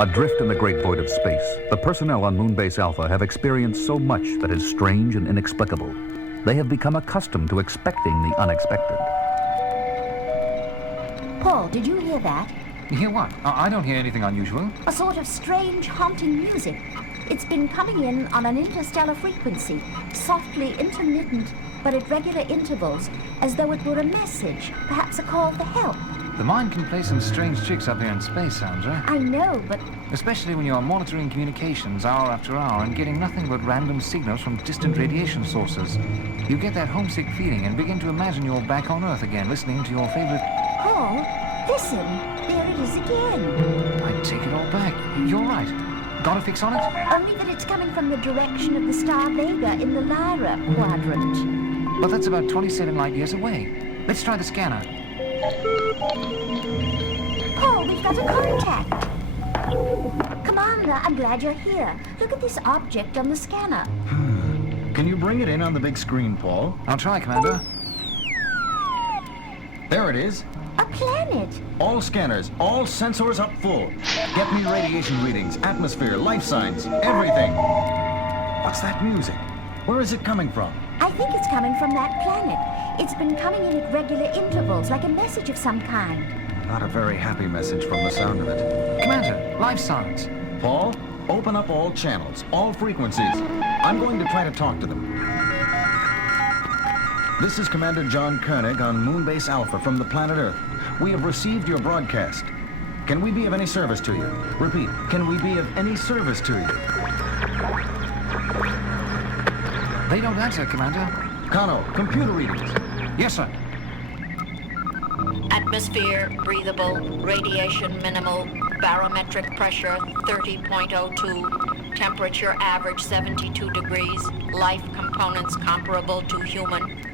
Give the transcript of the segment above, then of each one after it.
Adrift in the great void of space, the personnel on Moonbase Alpha have experienced so much that is strange and inexplicable. They have become accustomed to expecting the unexpected. Paul, did you hear that? You hear what? I don't hear anything unusual. A sort of strange, haunting music. It's been coming in on an interstellar frequency, softly intermittent, but at regular intervals, as though it were a message, perhaps a call for help. The mind can play some strange tricks up there in space, Sandra. I know, but Especially when you are monitoring communications hour after hour and getting nothing but random signals from distant radiation sources. You get that homesick feeling and begin to imagine you're back on Earth again, listening to your favorite... Paul, listen, there it is again. I take it all back. You're right. Got a fix on it? Only that it's coming from the direction of the star Vega in the Lyra quadrant. But that's about 27 light years away. Let's try the scanner. Paul, we've got a contact. Commander, I'm glad you're here. Look at this object on the scanner. Can you bring it in on the big screen, Paul? I'll try, Commander. There it is. A planet. All scanners, all sensors up full. Get me radiation readings, atmosphere, life signs, everything. What's that music? Where is it coming from? I think it's coming from that planet. It's been coming in at regular intervals, like a message of some kind. Not a very happy message from the sound of it. Commander, life signs. Paul, open up all channels, all frequencies. I'm going to try to talk to them. This is Commander John Koenig on Moonbase Alpha from the planet Earth. We have received your broadcast. Can we be of any service to you? Repeat, can we be of any service to you? They don't answer, Commander. Kano, computer readings. Yes, sir. Atmosphere breathable, radiation minimal, barometric pressure 30.02, temperature average 72 degrees, life components comparable to human.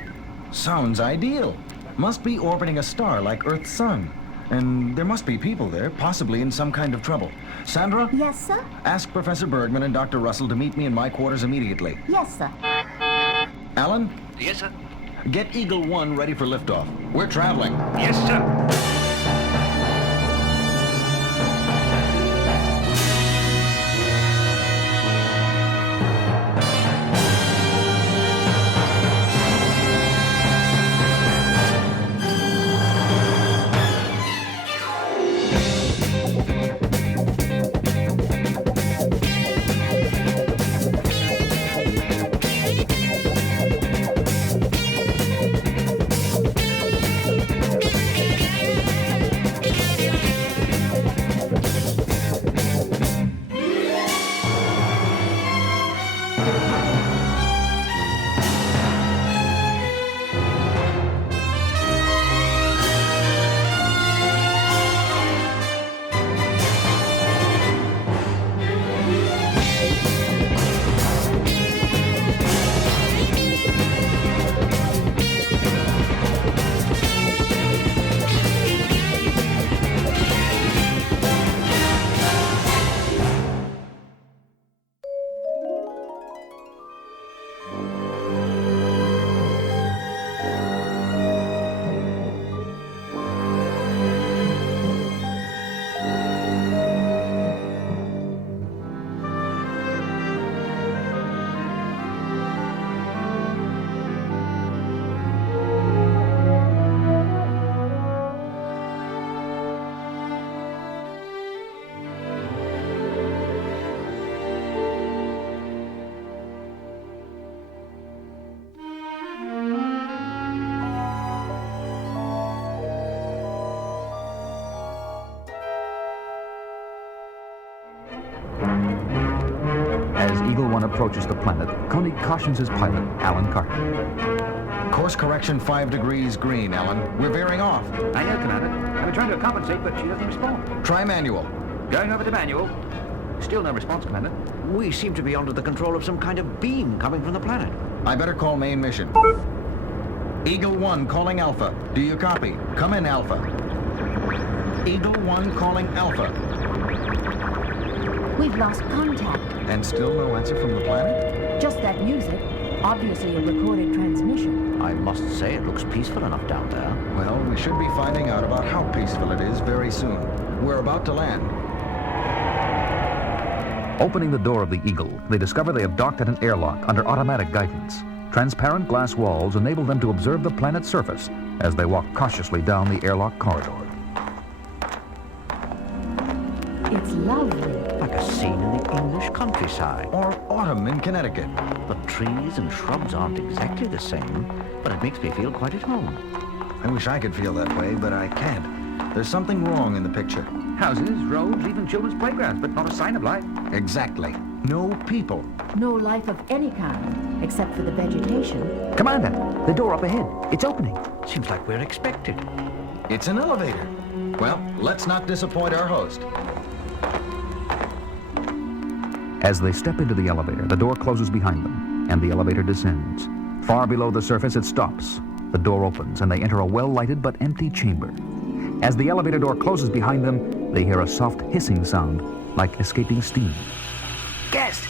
Sounds ideal. Must be orbiting a star like Earth's sun. And there must be people there, possibly in some kind of trouble. Sandra? Yes, sir? Ask Professor Bergman and Dr. Russell to meet me in my quarters immediately. Yes, sir. Alan? Yes, sir. Get Eagle 1 ready for liftoff. We're traveling. Yes, sir. As Eagle 1 approaches the planet, Koenig cautions his pilot, Alan Carter. Course correction 5 degrees green, Alan. We're veering off. I know, Commander. I've been trying to compensate, but she doesn't respond. Try manual. Going over to manual. Still no response, Commander. We seem to be under the control of some kind of beam coming from the planet. I better call main mission. Eagle 1 calling Alpha. Do you copy? Come in, Alpha. Eagle 1 calling Alpha. We've lost contact. And still no answer from the planet? Just that music. Obviously a recorded transmission. I must say it looks peaceful enough down there. Well, we should be finding out about how peaceful it is very soon. We're about to land. Opening the door of the Eagle, they discover they have docked at an airlock under automatic guidance. Transparent glass walls enable them to observe the planet's surface as they walk cautiously down the airlock corridor. It's lovely. Like a scene in the English countryside. Or autumn in Connecticut. The trees and shrubs aren't exactly the same, but it makes me feel quite at home. I wish I could feel that way, but I can't. There's something wrong in the picture. Houses, roads, even children's playgrounds, but not a sign of life. Exactly. No people. No life of any kind, except for the vegetation. Commander, the door up ahead. It's opening. Seems like we're expected. It's an elevator. Well, let's not disappoint our host. As they step into the elevator, the door closes behind them, and the elevator descends. Far below the surface, it stops. The door opens, and they enter a well-lighted but empty chamber. As the elevator door closes behind them, they hear a soft hissing sound, like escaping steam. Gas!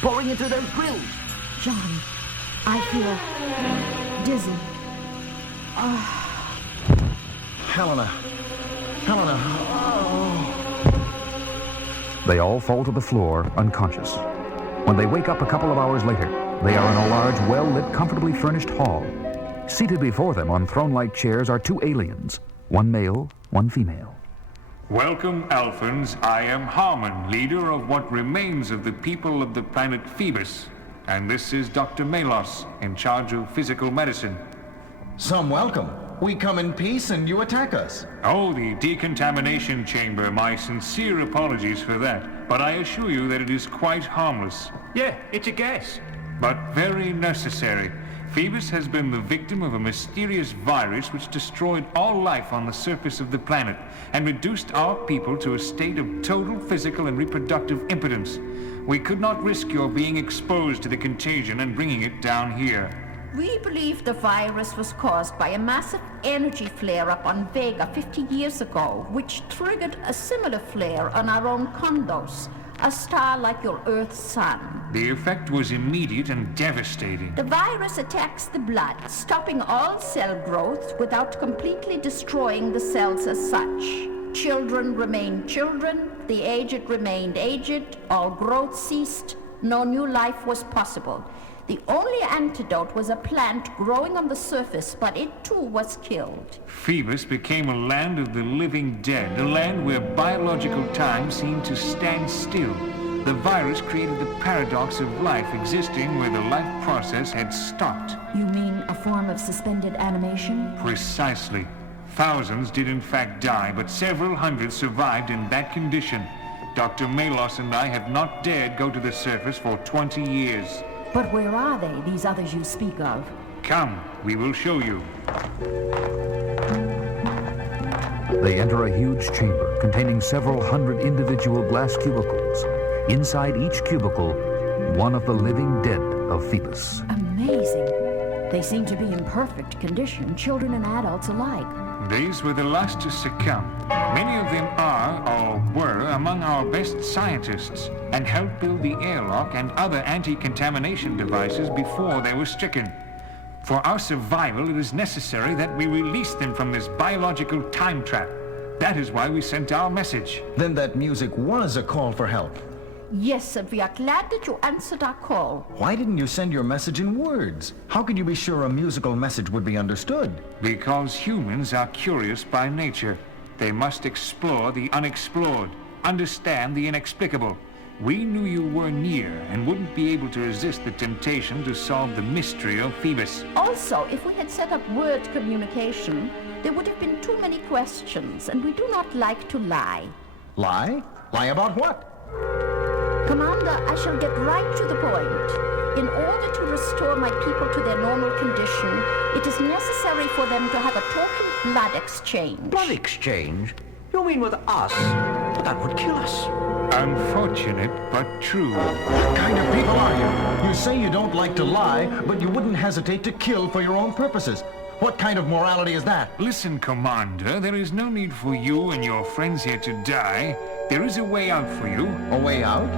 Pouring into those grills! John, I feel dizzy. Helena. They all fall to the floor, unconscious. When they wake up a couple of hours later, they are in a large, well-lit, comfortably furnished hall. Seated before them on throne-like chairs are two aliens, one male, one female. Welcome, Alphans. I am Harmon, leader of what remains of the people of the planet Phoebus. And this is Dr. Melos, in charge of physical medicine. Some welcome. We come in peace and you attack us. Oh, the decontamination chamber. My sincere apologies for that. But I assure you that it is quite harmless. Yeah, it's a gas. But very necessary. Phoebus has been the victim of a mysterious virus which destroyed all life on the surface of the planet and reduced our people to a state of total physical and reproductive impotence. We could not risk your being exposed to the contagion and bringing it down here. We believe the virus was caused by a massive energy flare-up on Vega 50 years ago, which triggered a similar flare on our own Kondos, a star like your Earth's sun. The effect was immediate and devastating. The virus attacks the blood, stopping all cell growth without completely destroying the cells as such. Children remained children, the aged remained aged, all growth ceased, no new life was possible. The only antidote was a plant growing on the surface, but it too was killed. Phoebus became a land of the living dead, a land where biological time seemed to stand still. The virus created the paradox of life existing where the life process had stopped. You mean a form of suspended animation? Precisely. Thousands did in fact die, but several hundred survived in that condition. Dr. Melos and I have not dared go to the surface for 20 years. But where are they, these others you speak of? Come, we will show you. They enter a huge chamber containing several hundred individual glass cubicles. Inside each cubicle, one of the living dead of Phoebus. Amazing. They seem to be in perfect condition, children and adults alike. These were the last to succumb. Many of them are, or were, among our best scientists, and helped build the airlock and other anti-contamination devices before they were stricken. For our survival, it is necessary that we release them from this biological time trap. That is why we sent our message. Then that music was a call for help. Yes, and we are glad that you answered our call. Why didn't you send your message in words? How could you be sure a musical message would be understood? Because humans are curious by nature. They must explore the unexplored, understand the inexplicable. We knew you were near and wouldn't be able to resist the temptation to solve the mystery of Phoebus. Also, if we had set up word communication, there would have been too many questions, and we do not like to lie. Lie? Lie about what? Commander, I shall get right to the point. In order to restore my people to their normal condition, it is necessary for them to have a talking blood exchange. Blood exchange? You mean with us? That would kill us. Unfortunate, but true. What kind of people are you? You say you don't like to lie, but you wouldn't hesitate to kill for your own purposes. What kind of morality is that? Listen, Commander, there is no need for you and your friends here to die. There is a way out for you. A way out?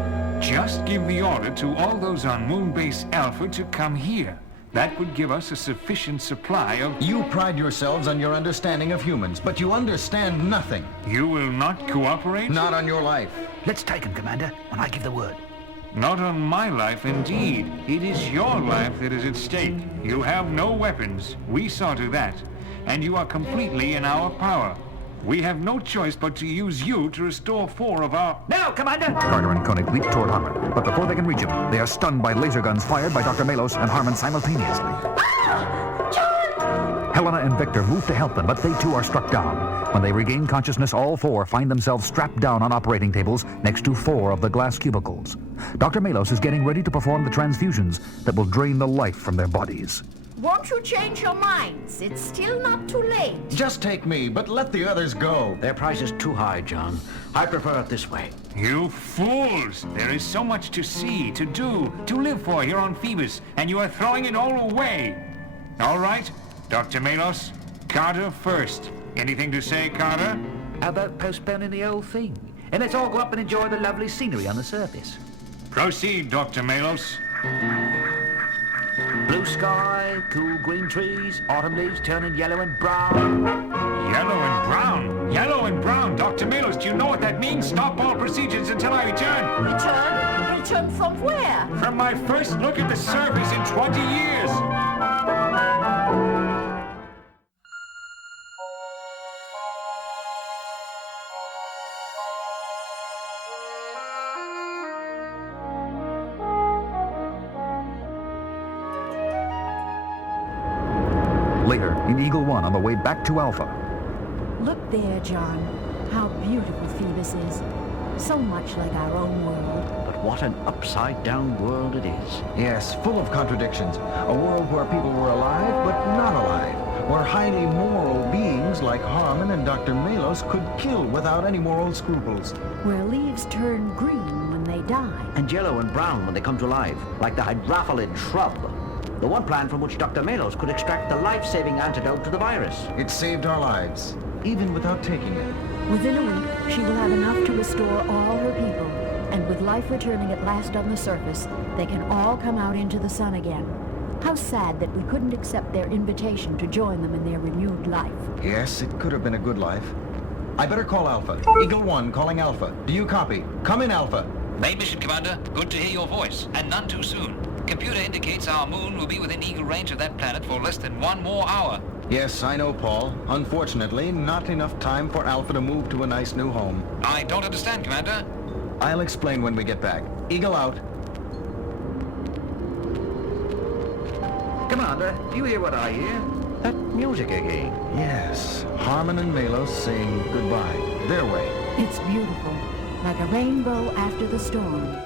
Just give the order to all those on Moonbase Alpha to come here. That would give us a sufficient supply of... You pride yourselves on your understanding of humans, but you understand nothing. You will not cooperate? Not on your life. Let's take him, Commander, when I give the word. Not on my life, indeed. It is your life that is at stake. You have no weapons. We saw to that. And you are completely in our power. We have no choice but to use you to restore 4 of our... Now, Commander! Carter and Koenig leap toward Harmon, but before they can reach him, they are stunned by laser guns fired by Dr. Melos and Harmon simultaneously. Helena and Victor move to help them, but they too are struck down. When they regain consciousness, all 4 find themselves strapped down on operating tables next to 4 of the glass cubicles. Dr. Melos is getting ready to perform the transfusions that will drain the life from their bodies. Won't you change your minds? It's still not too late. Just take me, but let the others go. Their price is too high, John. I prefer it this way. You fools! There is so much to see, to do, to live for here on Phoebus, and you are throwing it all away. All right, Dr. Melos, Carter first. Anything to say, Carter? How about postponing the whole thing? And let's all go up and enjoy the lovely scenery on the surface. Proceed, Dr. Melos. Blue sky, cool green trees, autumn leaves turning yellow and brown. Yellow and brown. Yellow and brown. Dr. Melos, do you know what that means? Stop all procedures until I return. Return? Return from where? From my first look at the surface in 20 years. Later, in Eagle 1 on the way back to Alpha. Look there, John. How beautiful Phoebus is. So much like our own world. But what an upside-down world it is. Yes, full of contradictions. A world where people were alive, but not alive. Where highly moral beings like Harmon and Dr. Melos could kill without any moral scruples. Where leaves turn green when they die. And yellow and brown when they come to life, like the hydrophyllid shrub. The one plant from which Dr. Melos could extract the life-saving antidote to the virus. It saved our lives, even without taking it. Within a week, she will have enough to restore all her people. And with life returning at last on the surface, they can all come out into the sun again. How sad that we couldn't accept their invitation to join them in their renewed life. Yes, it could have been a good life. I better call Alpha. Eagle 1 calling Alpha. Do you copy? Come in, Alpha. Main mission, Commander. Good to hear your voice, and none too soon. Computer indicates our moon will be within eagle range of that planet for less than 1 more hour. Yes, I know, Paul. Unfortunately, not enough time for Alpha to move to a nice new home. I don't understand, Commander. I'll explain when we get back. Eagle out. Commander, do you hear what I hear? That music again. Yes, Harmon and Melos saying goodbye. Their way. It's beautiful, like a rainbow after the storm.